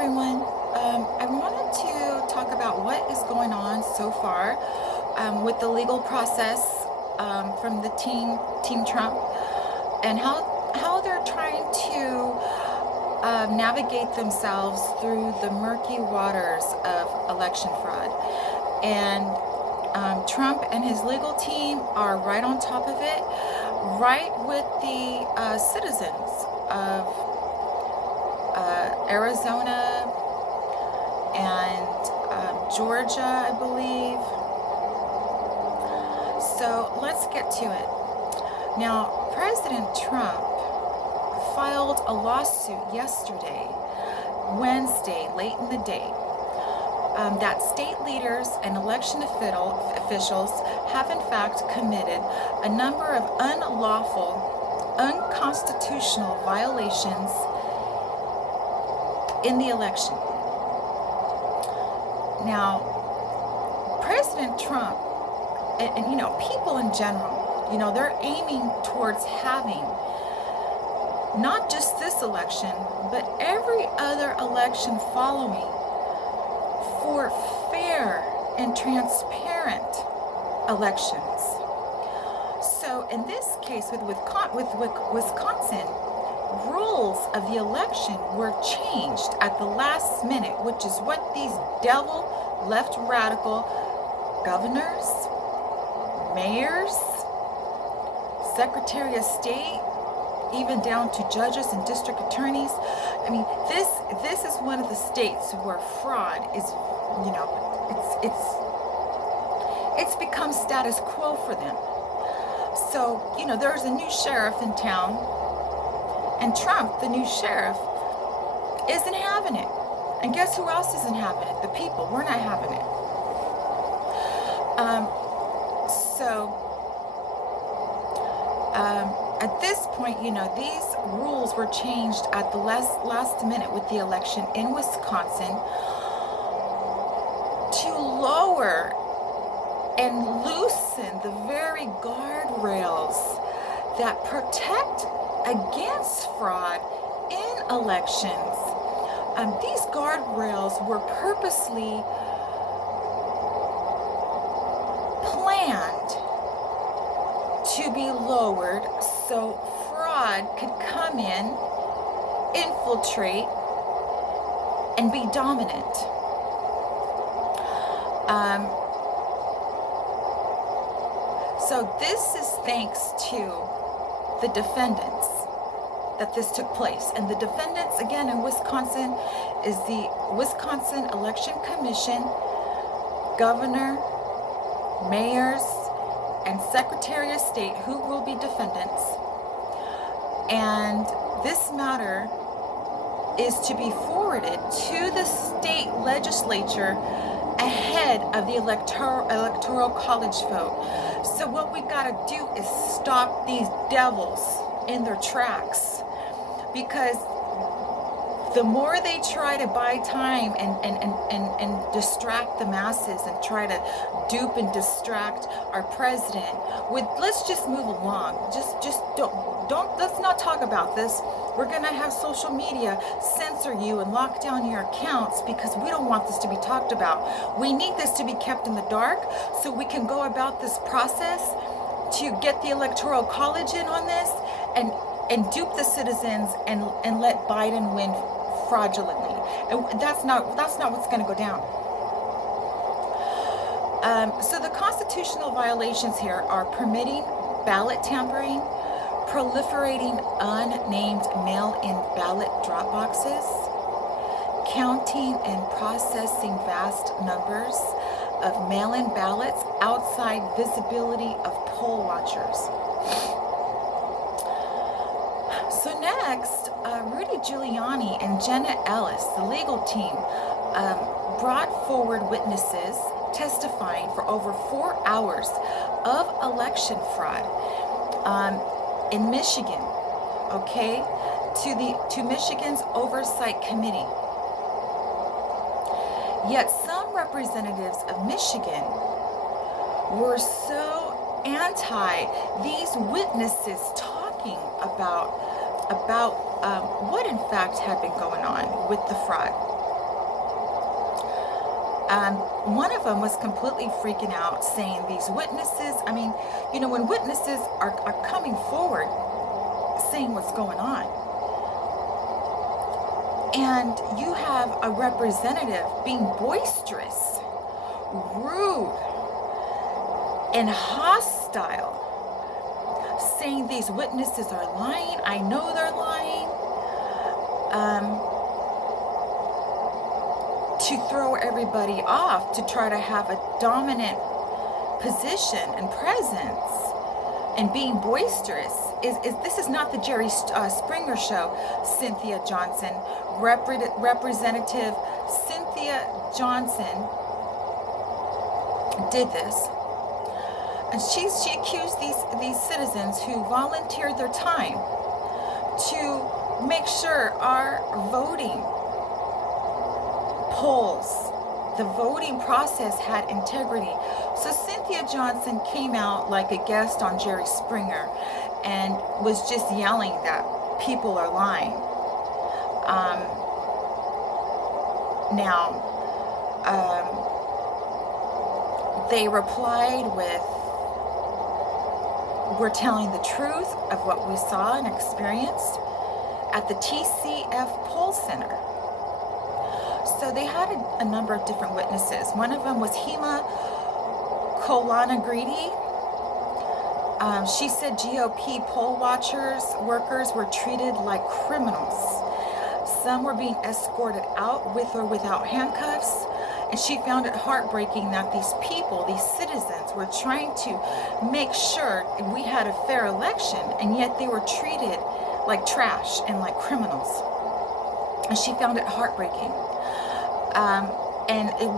everyone. I wanted to talk about what is going on so far with the legal process from the Team Trump, and how they're trying to navigate themselves through the murky waters of election fraud. And Trump and his legal team are right on top of it, right with the citizens of Arizona and Georgia, I believe. So let's get to it. Now, President Trump filed a lawsuit yesterday, Wednesday, late in the day, that state leaders and election officials have in fact committed a number of unlawful, unconstitutional violations in the election. Now, President Trump and people in general, they're aiming towards having not just this election, but every other election following for fair and transparent elections. So in this case with Wisconsin, rules of the election were changed at the last minute, which is what these devil left radical governors, mayors, secretary of state, even down to judges and district attorneys. I mean, this is one of the states where fraud is, it's become status quo for them. So, there's a new sheriff in town, and Trump, the new sheriff, isn't having it. And guess who else isn't having it? The people. We're not having it. At this point, these rules were changed at the last minute with the election in Wisconsin to lower and loosen the very guardrails that protect against fraud in elections. These guardrails were purposely planned to be lowered so fraud could come in, infiltrate, and be dominant. So this is thanks to the defendants that this took place. And the defendants, again, in Wisconsin is the Wisconsin Election Commission, governor, mayors, and secretary of state, who will be defendants. And this matter is to be forwarded to the state legislature ahead of the electoral college vote. So what we got to do is stop these devils in their tracks, because the more they try to buy time and distract the masses and try to dupe and distract our president with, let's just move along, just don't let's not talk about this. We're gonna have social media censor you and lock down your accounts because we don't want this to be talked about. We need this to be kept in the dark so we can go about this process to get the electoral college in on this and dupe the citizens and let Biden win fraudulently. And that's not what's going to go down. So the constitutional violations here are permitting ballot tampering, proliferating unnamed mail-in ballot drop boxes, counting and processing vast numbers of mail-in ballots outside visibility of poll watchers. So next, Rudy Giuliani and Jenna Ellis, the legal team, brought forward witnesses testifying for over 4 hours of election fraud in Michigan, okay, to Michigan's Oversight Committee. Yet some representatives of Michigan were so anti these witnesses talking about what in fact had been going on with the fraud. One of them was completely freaking out, saying these witnesses, I mean, you know, when witnesses are coming forward saying what's going on, and you have a representative being boisterous, rude, and hostile, saying these witnesses are lying. I know they're lying. To throw everybody off, to try to have a dominant position and presence, and being boisterous. This is not the Jerry Springer show. Cynthia Johnson, Representative Cynthia Johnson did this, and she accused these citizens who volunteered their time to make sure our voting polls, the voting process had integrity. So Cynthia Johnson came out like a guest on Jerry Springer and was just yelling that people are lying. They replied with, "We're telling the truth of what we saw and experienced at the TCF Poll Center." So they had a number of different witnesses. One of them was Hema Kolanagridi. She said GOP poll workers were treated like criminals. Some were being escorted out with or without handcuffs. And she found it heartbreaking that these people, these citizens, were trying to make sure we had a fair election, and yet they were treated like trash and like criminals. And she found it heartbreaking.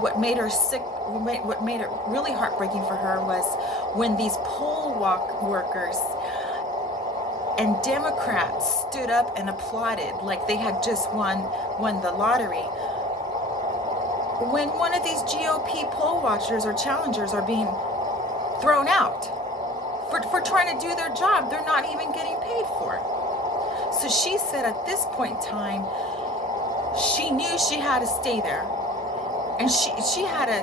What made her sick, what made it really heartbreaking for her was when these poll workers and Democrats stood up and applauded like they had just won the lottery. When one of these GOP poll watchers or challengers are being thrown out for trying to do their job, they're not even getting paid for it. So she said at this point in time, she knew she had to stay there, and she had to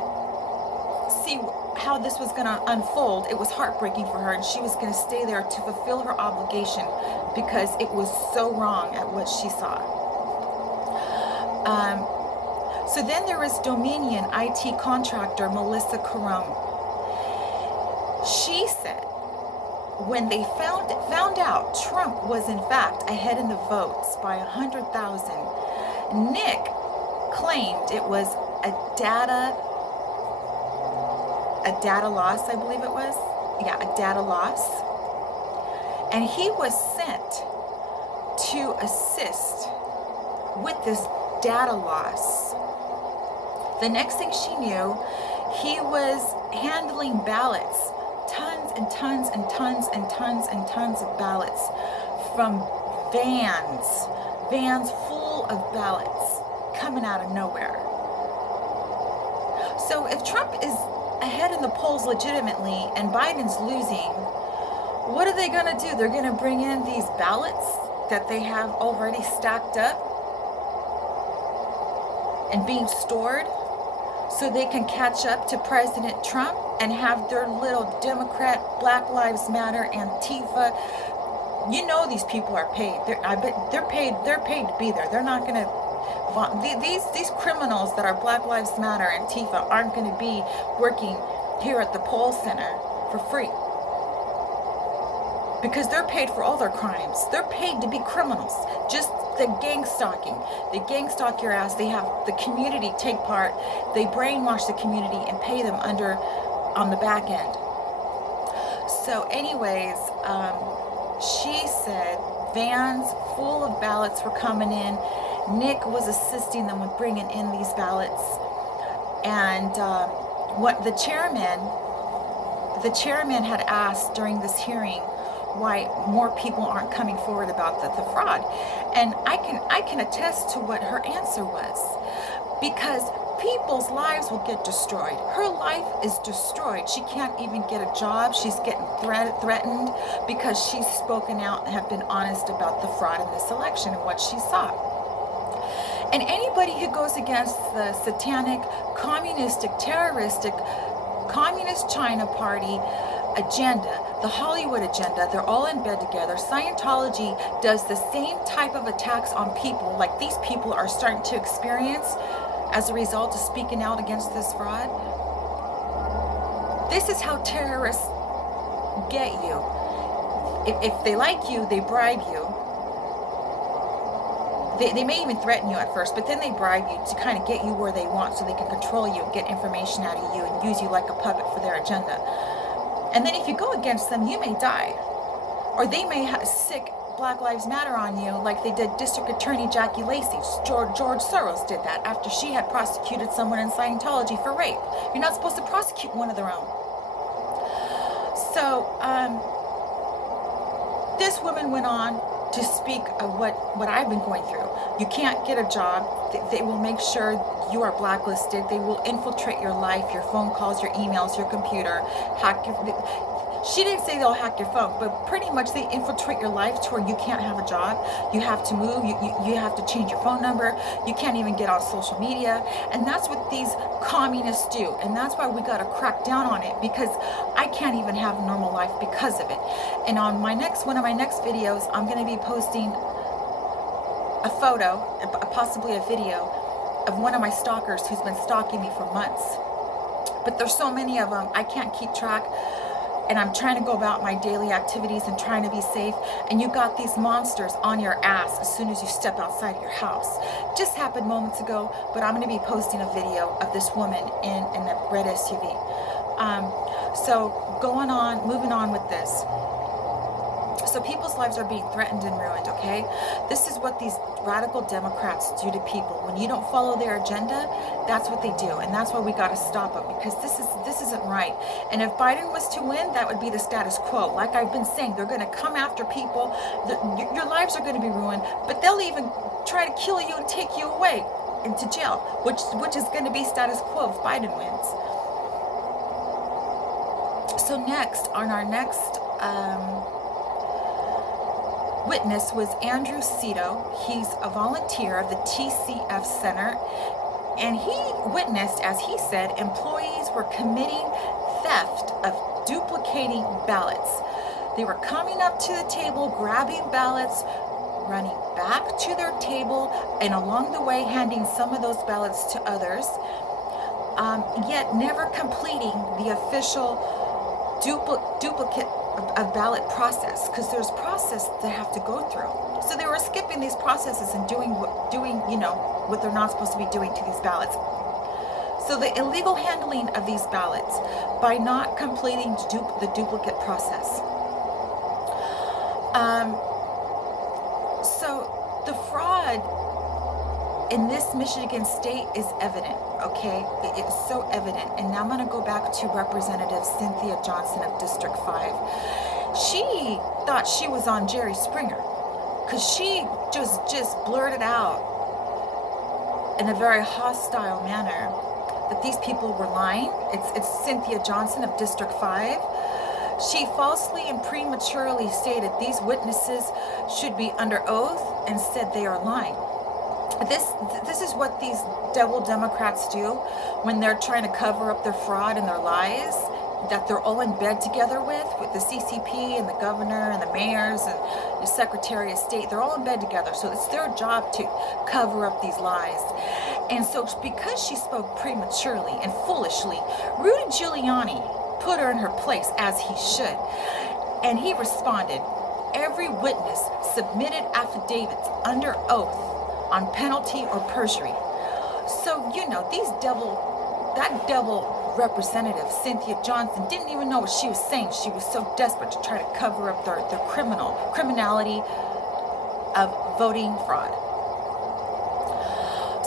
see how this was going to unfold. It was heartbreaking for her, and she was going to stay there to fulfill her obligation because it was so wrong at what she saw. So then there was Dominion IT contractor Melissa Carone. She said when they found out Trump was in fact ahead in the votes by 100,000, Nick claimed it was a data loss, I believe it was. Yeah, a data loss. And he was sent to assist with this data loss. The next thing she knew, he was handling ballots, tons and tons and tons and tons and tons of ballots from vans full of ballots coming out of nowhere. So if Trump is ahead in the polls legitimately and Biden's losing, what are they going to do? They're going to bring in these ballots that they have already stacked up and being stored so they can catch up to President Trump and have their little Democrat, Black Lives Matter, Antifa. You know these people are paid. I bet they're paid to be there. They're not going to. These criminals that are Black Lives Matter, Antifa, aren't going to be working here at the poll center for free, because they're paid for all their crimes. They're paid to be criminals. Just the gang stalking. They gang stalk your ass. They have the community take part. They brainwash the community and pay them on the back end. So anyways, she said vans full of ballots were coming in. Nick was assisting them with bringing in these ballots. And what the chairman had asked during this hearing why more people aren't coming forward about the fraud. And I can attest to what her answer was. Because people's lives will get destroyed. Her life is destroyed. She can't even get a job. She's getting threatened because she's spoken out and have been honest about the fraud in this election and what she saw. And anybody who goes against the satanic, communistic, terroristic, communist China party agenda, the Hollywood agenda, they're all in bed together. Scientology does the same type of attacks on people like these people are starting to experience as a result of speaking out against this fraud. This is how terrorists get you. If they like you, they bribe you. They may even threaten you at first, but then they bribe you to kind of get you where they want so they can control you, get information out of you, and use you like a puppet for their agenda. And then if you go against them, you may die. Or they may have sick Black Lives Matter on you like they did District Attorney Jackie Lacey. George Soros did that after she had prosecuted someone in Scientology for rape. You're not supposed to prosecute one of their own. So, this woman went on to speak of what I've been going through. You can't get a job. They will make sure you are blacklisted. They will infiltrate your life, your phone calls, your emails, your computer, hack your... She didn't say they'll hack your phone, but pretty much they infiltrate your life to where you can't have a job. You have to move. You have to change your phone number. You can't even get on social media. And that's what these communists do. And that's why we got to crack down on it, because I can't even have a normal life because of it. And on one of my next videos, I'm going to be posting a photo, possibly a video, of one of my stalkers who's been stalking me for months. But there's so many of them, I can't keep track. And I'm trying to go about my daily activities and trying to be safe. And you got these monsters on your ass as soon as you step outside of your house. Just happened moments ago, but I'm going to be posting a video of this woman in a red SUV. So moving on with this. So people's lives are being threatened and ruined, okay? This is what these radical Democrats do to people. When you don't follow their agenda, that's what they do. And that's why we got to stop them, because this isn't right. And if Biden was to win, that would be the status quo. Like I've been saying, they're going to come after people. Your lives are going to be ruined, but they'll even try to kill you and take you away into jail, which is going to be status quo if Biden wins. So next, on our next witness was Andrew Cito. He's a volunteer of the TCF Center, and he witnessed, as he said, employees were committing theft of duplicating ballots. They were coming up to the table, grabbing ballots, running back to their table, and along the way handing some of those ballots to others, yet never completing the official duplicate of ballot process, because there's process they have to go through. So they were skipping these processes and doing what they're not supposed to be doing to these ballots. So the illegal handling of these ballots by not completing the duplicate process. So the fraud in this Michigan state is evident, okay? It's so evident. And now I'm going to go back to Representative Cynthia Johnson of District 5. She thought she was on Jerry Springer, because she just blurted out in a very hostile manner that these people were lying. It's Cynthia Johnson of District 5. She falsely and prematurely stated these witnesses should be under oath and said they are lying. This is what these devil Democrats do when they're trying to cover up their fraud and their lies that they're all in bed together with the CCP and the governor and the mayors and the Secretary of State. They're all in bed together, so it's their job to cover up these lies. And so because she spoke prematurely and foolishly, Rudy Giuliani put her in her place, as he should. And he responded. Every witness submitted affidavits under oath on penalty or perjury. So, that devil representative, Cynthia Johnson, didn't even know what she was saying. She was so desperate to try to cover up their criminality of voting fraud.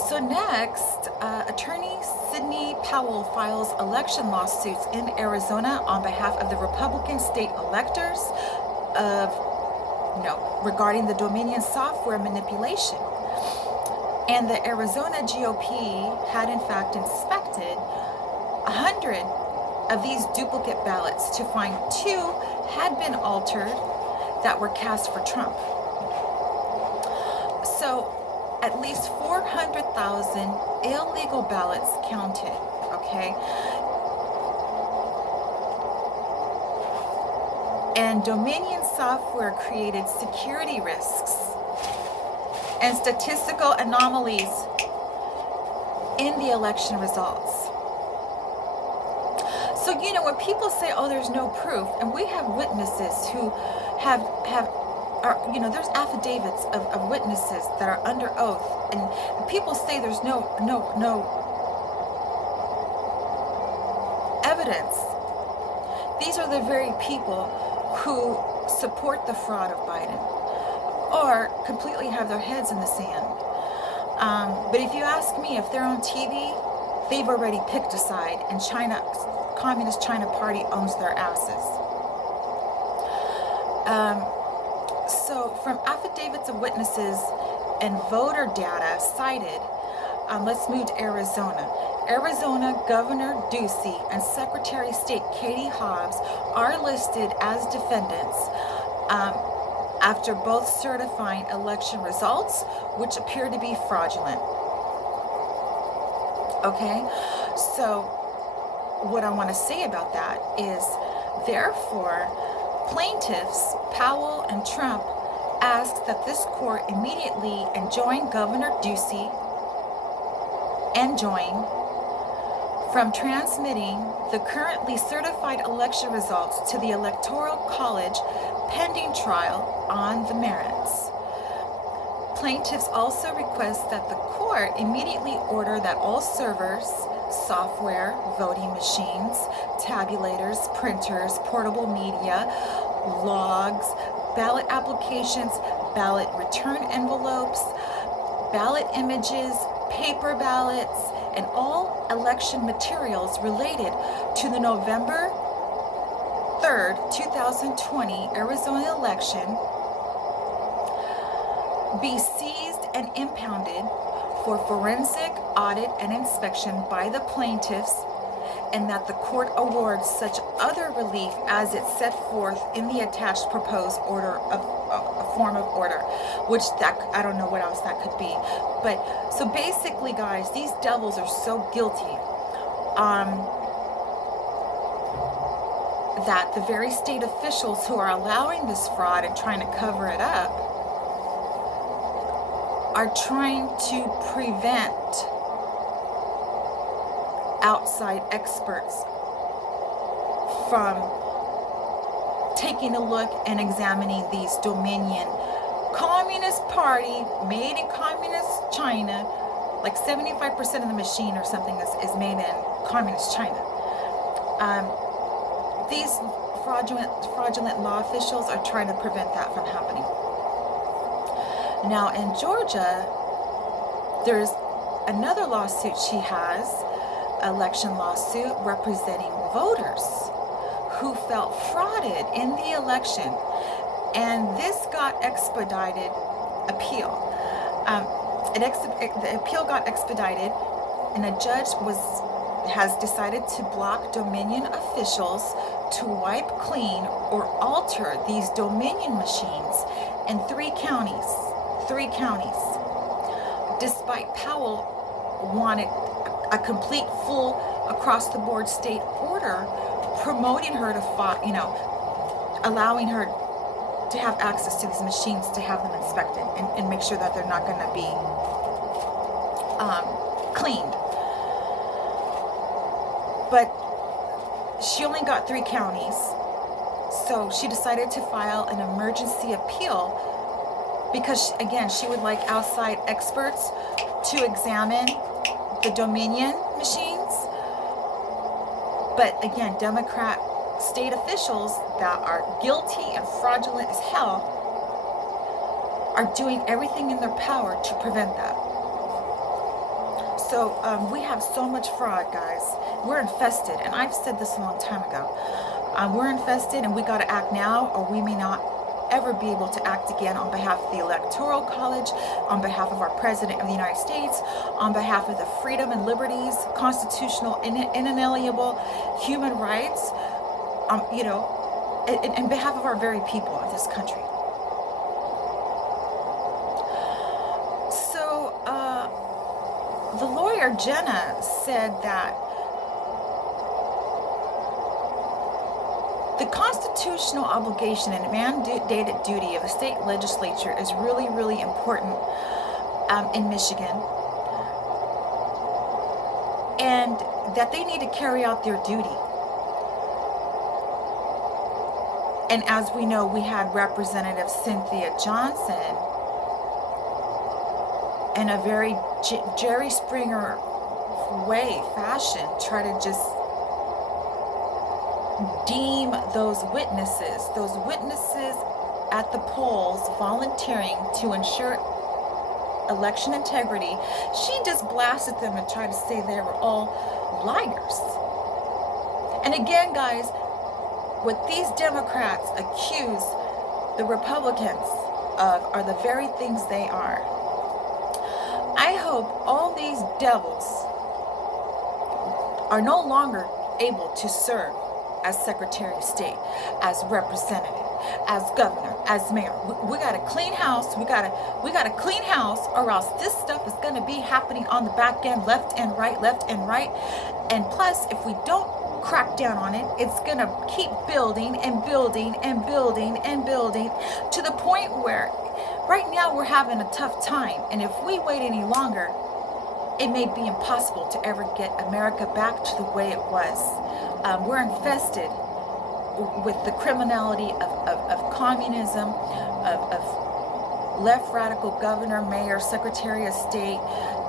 So next, attorney Sidney Powell files election lawsuits in Arizona on behalf of the Republican state electors regarding the Dominion software manipulation. And the Arizona GOP had in fact inspected 100 of these duplicate ballots to find 2 had been altered that were cast for Trump. So at least 400,000 illegal ballots counted, okay? And Dominion software created security risks and statistical anomalies in the election results. So, you know, when people say, oh, there's no proof, and we have witnesses who you know, there's affidavits of witnesses that are under oath, and people say there's no evidence. These are the very people who support the fraud of Biden or completely have their heads in the sand. But if you ask me, if they're on TV, they've already picked a side, and Communist China Party owns their asses. So from affidavits of witnesses and voter data cited, let's move to Arizona. Arizona Governor Ducey and Secretary of State Katie Hobbs are listed as defendants after both certifying election results, which appear to be fraudulent. Okay, so what I want to say about that is, therefore, plaintiffs Powell and Trump asked that this court immediately enjoin Governor Ducey from transmitting the currently certified election results to the Electoral College pending trial on the merits. Plaintiffs also request that the court immediately order that all servers, software, voting machines, tabulators, printers, portable media, logs, ballot applications, ballot return envelopes, ballot images, paper ballots, and all election materials related to the November 3rd, 2020 Arizona election be seized and impounded for forensic audit and inspection by the plaintiffs, and that the court awards such other relief as it set forth in the attached proposed order of a form of order, which that I don't know what else that could be. But so basically, guys, these devils are so guilty that the very state officials who are allowing this fraud and trying to cover it up are trying to prevent outside experts from taking a look and examining these Dominion Communist Party made in Communist China. Like 75% of the machine or something is made in Communist China. These fraudulent law officials are trying to prevent that from happening. Now in Georgia, there's another lawsuit she has, election lawsuit representing voters who felt frauded in the election, and this got expedited appeal. The appeal got expedited, and a judge has decided to block Dominion officials to wipe clean or alter these Dominion machines in three counties, despite Powell wanted a complete, full, across-the-board state order promoting her to, allowing her to have access to these machines, to have them inspected and make sure that they're not going to be cleaned. But she only got 3 counties, so she decided to file an emergency appeal because, again, she would like outside experts to examine the Dominion machines. But again, Democrat state officials that are guilty and fraudulent as hell are doing everything in their power to prevent that. So we have so much fraud, guys. We're infested, and I've said this a long time ago. We're infested, and we got to act now, or we may not ever be able to act again on behalf of the Electoral College, on behalf of our President of the United States, on behalf of the freedom and liberties, constitutional, inalienable human rights, in behalf of our very people of this country. So the lawyer Jenna said that the constitutional obligation and mandated duty of the state legislature is really, really important in Michigan, and that they need to carry out their duty. And as we know, we had Representative Cynthia Johnson in a very Jerry Springer fashion try to just deem those witnesses at the polls volunteering to ensure election integrity. She just blasted them and tried to say they were all liars. And again, guys, what these Democrats accuse the Republicans of are the very things they are. I hope all these devils are no longer able to serve as Secretary of State, as representative, as governor, as mayor. We got a clean house. We got a clean house, or else this stuff is going to be happening on the back end, left and right. And plus, if we don't crack down on it, it's going to keep building and building and building and building to the point where right now we're having a tough time. And if we wait any longer, it may be impossible to ever get America back to the way it was. We're infested with the criminality of communism, of left radical governor, mayor, secretary of state,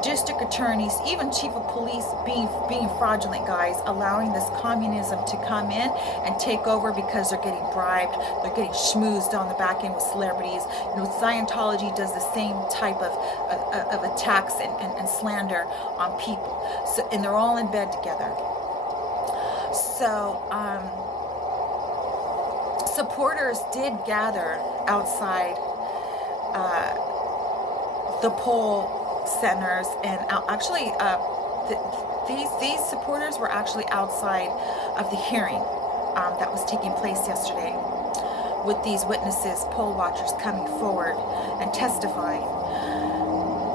district attorneys, even chief of police being fraudulent, guys, allowing this communism to come in and take over because they're getting bribed, they're getting schmoozed on the back end with celebrities. You know, Scientology does the same type of attacks and slander on people. So, and they're all in bed together. So, supporters did gather outside the poll centers, and actually these supporters were actually outside of the hearing that was taking place yesterday, with these witnesses, poll watchers, coming forward and testifying.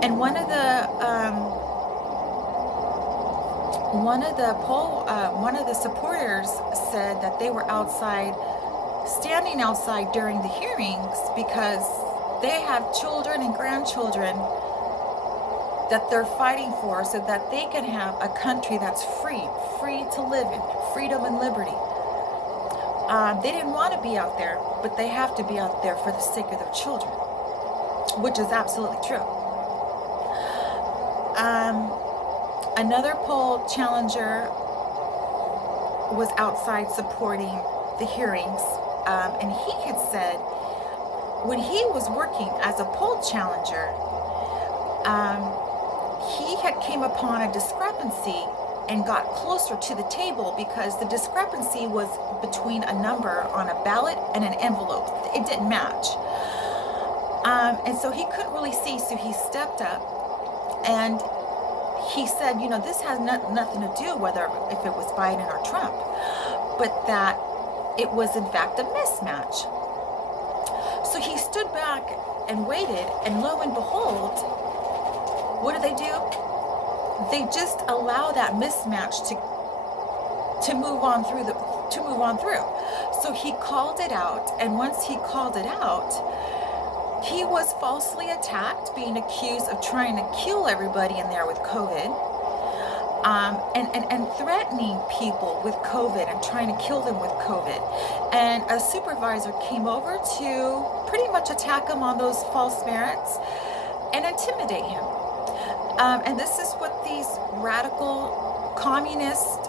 And one of the supporters said that they were standing outside during the hearings because they have children and grandchildren that they're fighting for, so that they can have a country that's free to live in, freedom and liberty. They didn't want to be out there, but they have to be out there for the sake of their children, which is absolutely true. Another poll challenger was outside supporting the hearings, and he had said when he was working as a poll challenger, he had came upon a discrepancy and got closer to the table because the discrepancy was between a number on a ballot and an envelope. It didn't match. And so he couldn't really see, so he stepped up and he said, you know, this has nothing to do if it was Biden or Trump, but that it was in fact a mismatch. So he stood back and waited, and lo and behold, what do? They just allow that mismatch to move on through. So he called it out, and once he called it out, he was falsely attacked, being accused of trying to kill everybody in there with COVID, and threatening people with COVID and trying to kill them with COVID. And a supervisor came over to pretty much attack him on those false merits and intimidate him. And this is what these radical communist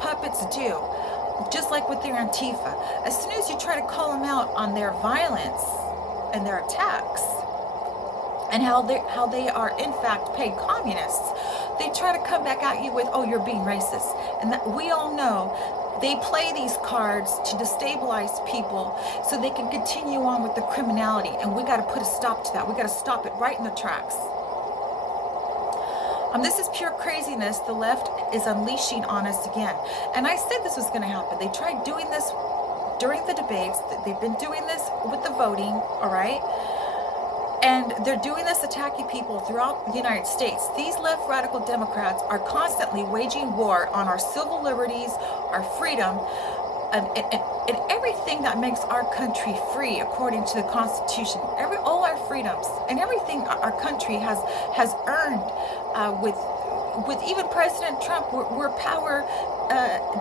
puppets do, just like with their Antifa. As soon as you try to call them out on their violence and their attacks, and how they are in fact paid communists, they try to come back at you with, oh, you're being racist. And that we all know they play these cards to destabilize people so they can continue on with the criminality. And we got to put a stop to that. We got to stop it right in the tracks. This is pure craziness the left is unleashing on us again. And I said this was going to happen. They tried doing this during the debates. They've been doing this with the voting, all right? And they're doing this, attacking people throughout the United States. These left radical Democrats are constantly waging war on our civil liberties, our freedom, and everything that makes our country free according to the Constitution. All our freedoms and everything our country has earned with even President Trump. We're power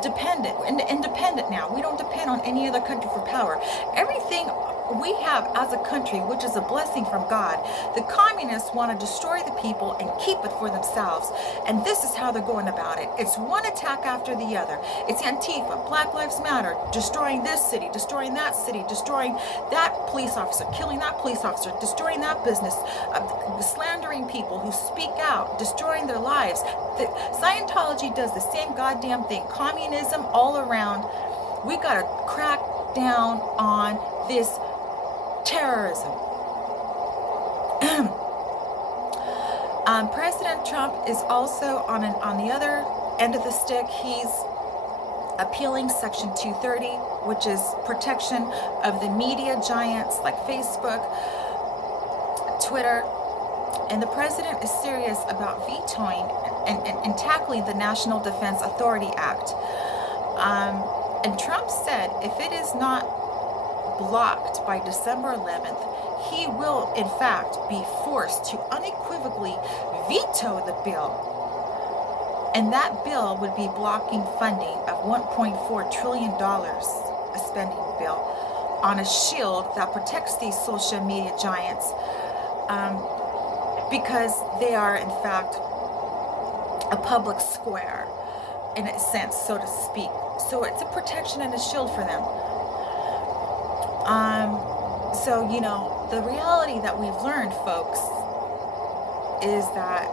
dependent, independent now. We don't depend on any other country for power. Everything we have as a country, which is a blessing from God, the communists want to destroy the people and keep it for themselves. And this is how they're going about it. It's one attack after the other. It's Antifa, Black Lives Matter, destroying this city, destroying that city, destroying that police officer, killing that police officer, destroying that business, slandering people who speak out, destroying their lives. Scientology does the same goddamn thing. Communism all around. We got to crack down on this terrorism. President Trump is also on the other end of the stick. He's appealing Section 230, which is protection of the media giants like Facebook, Twitter, and the president is serious about vetoing and tackling the National Defense Authority Act. And Trump said if it is not blocked by December 11th, he will, in fact, be forced to unequivocally veto the bill. And that bill would be blocking funding of $1.4 trillion, a spending bill, on a shield that protects these social media giants because they are, in fact, a public square, in a sense, so to speak. So it's a protection and a shield for them. So, you know, the reality that we've learned, folks, is that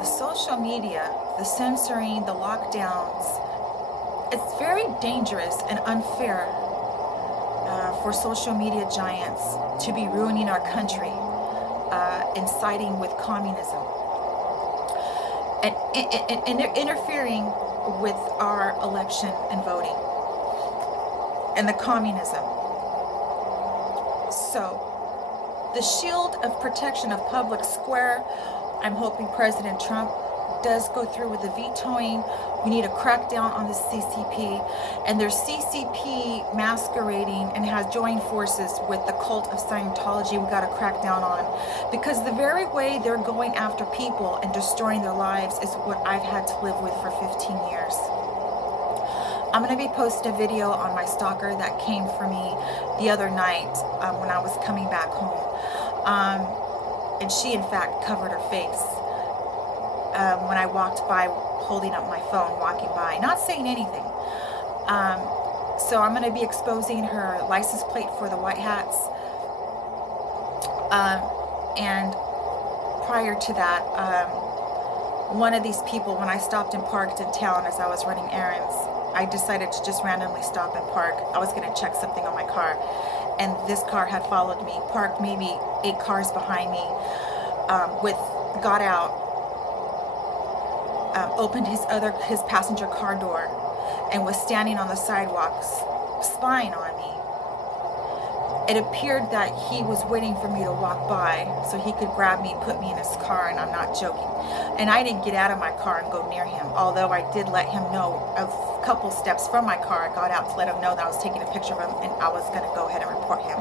the social media, the censoring, the lockdowns, it's very dangerous and unfair for social media giants to be ruining our country and siding with communism and interfering with our election and voting and the communism. So the shield of protection of public square, I'm hoping President Trump does go through with the vetoing. We need a crackdown on the CCP, and there's CCP masquerading and has joined forces with the cult of Scientology. We got to crack down on, because the very way they're going after people and destroying their lives is what I've had to live with for 15 years. I'm going to be posting a video on my stalker that came for me the other night when I was coming back home. And she, in fact, covered her face when I walked by holding up my phone, walking by, not saying anything. So I'm going to be exposing her license plate for the White Hats. And prior to that, one of these people, when I stopped and parked in town as I was running errands, I decided to just randomly stop and park. I was going to check something on my car, and this car had followed me, parked maybe 8 cars behind me, got out, opened his passenger car door, and was standing on the sidewalk spying on me. It appeared that he was waiting for me to walk by so he could grab me, put me in his car, and I'm not joking. And I didn't get out of my car and go near him, although I did let him know a couple steps from my car. I got out to let him know that I was taking a picture of him and I was going to go ahead and report him.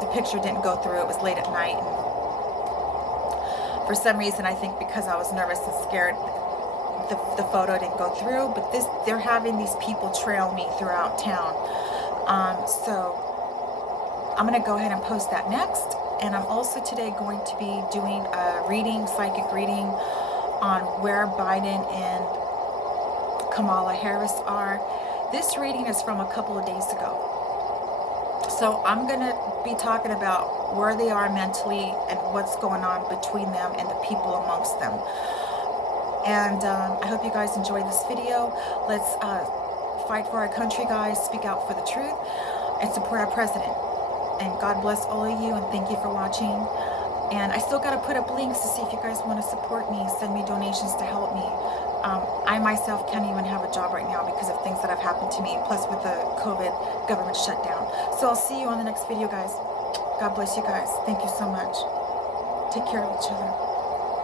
The picture didn't go through. It was late at night. And for some reason, I think because I was nervous and scared, the photo didn't go through. But they're having these people trail me throughout town. So I'm going to go ahead and post that next. And I'm also today going to be doing a reading, psychic reading, on where Biden and Kamala Harris are. This reading is from a couple of days ago. So I'm going to be talking about where they are mentally and what's going on between them and the people amongst them. And I hope you guys enjoyed this video. Let's fight for our country, guys. Speak out for the truth and support our president. And God bless all of you, and thank you for watching. And I still got to put up links to see if you guys want to support me, send me donations to help me. I myself can't even have a job right now because of things that have happened to me, plus with the COVID government shutdown. So I'll see you on the next video, guys. God bless you guys. Thank you so much. Take care of each other.